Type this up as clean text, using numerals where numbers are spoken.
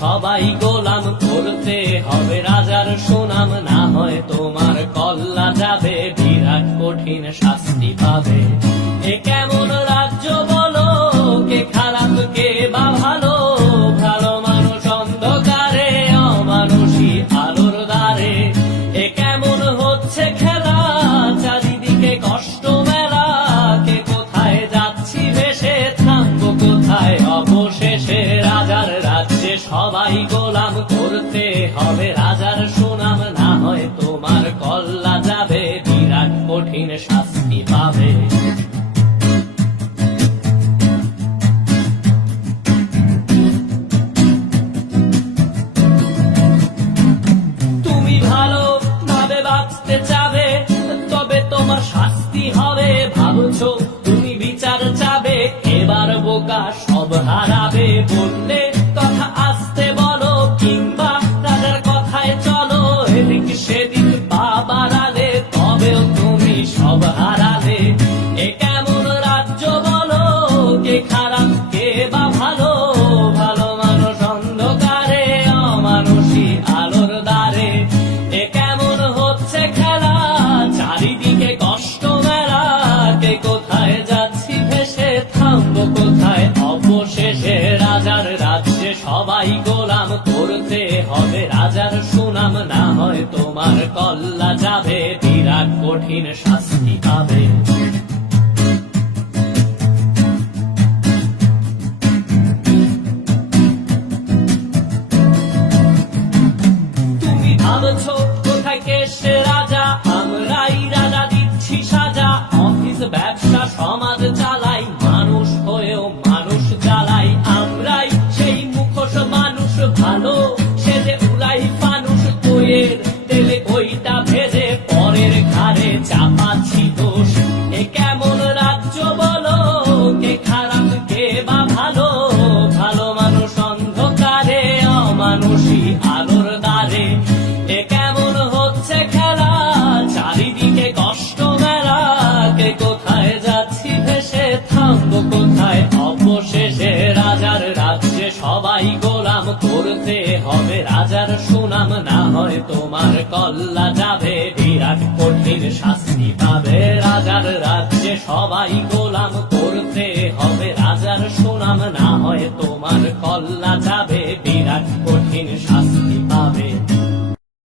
সবাই গোলাম, করতে হবে রাজার সুনাম, না হয় তোমার কল্লা যাবে, বিরাট কঠিন শাস্তি পাবে। এ কেমন রাজ্য বলো, কে খারাপ কে বা ভালো, ভালো মানুষ অন্ধকারে, অমানুষী আলোর দ্বারে। এ কেমন হচ্ছে খেলা, চারিদিকে কষ্ট মেলা, কে কোথায় যাচ্ছি ভেসে, থামবো কোথায় অবশেষে। রাজার রাজ্যে সবাই গোলাম, করতে হবে রাজার সুনাম, না হয় তোমার কল্লা যাবে, বিরাট কঠিন শাস্তি পাবে। তুমি ভালো ভাবে বাঁচতে চাবে, তবে তোমার শাস্তি হবে। ভাবছো তুমি বিচার চাবে, এবার বোকা সব হারাবে। বললে কথা আসতে বলো, কিংবা রাজার কথায় চলো, এদিক সেদিক পা বাড়ালে, তবেও তুমি সব হারালে। এ কেমন রাজ্য বলো, কে খারাপ কে বা ভালো, ভালো মানুষ অন্ধকারে, অমানুষী আলোর দ্বারে। এ কেমন হচ্ছে খেলা, চারিদিকে কষ্ট মেলা, কে কোথায় যাচ্ছি ভেসে, থামবো কোথায় অবশেষে। রাজার রাজ্যে সবাই গোলাম, করতে হবে রাজার সুনাম, না হয় তোমার কল্লা যাবে, বিরাট কঠিন শাস্তি পাবে। তুমি ভাবছো কোথায় কে সে রাজা, আমরাই রাজা দিচ্ছি সাজা। অফিস ব্যবসা সমাজ চালাই, মানুষ হয়েও মানুষ জ্বালাই। আমরাই সেই মুখোশ মানুষ ভালো, সে যে উড়াই ফানুষ, বইয়ের তেলে বইটা ভেজে, পরের ঘাড়ে চাপাচ্ছি দোষ। এ কেমন রাজ্য বলো, কে খারাপ কে বা ভালো, ভালো মানুষ অন্ধকারে, অমানুষী আলোর দ্বারে। এ কেমন হচ্ছে খেলা, চারিদিকে কষ্ট মেলা, কে কোথায় যাচ্ছি ভেসে, থামবো কোথায় অবশেষে। রাজার রাজ্যে সবাই গোলাম, করতে হবে রাজার সুনাম, না হয় তোমার কল্লা যাবে, বিরাট কঠিন শাস্তি পাবে। রাজার রাজ্যে সবাই গোলাম, করতে হবে রাজার সুনাম, না হয় তোমার কল্লা যাবে, বিরাট কঠিন শাস্তি পাবে।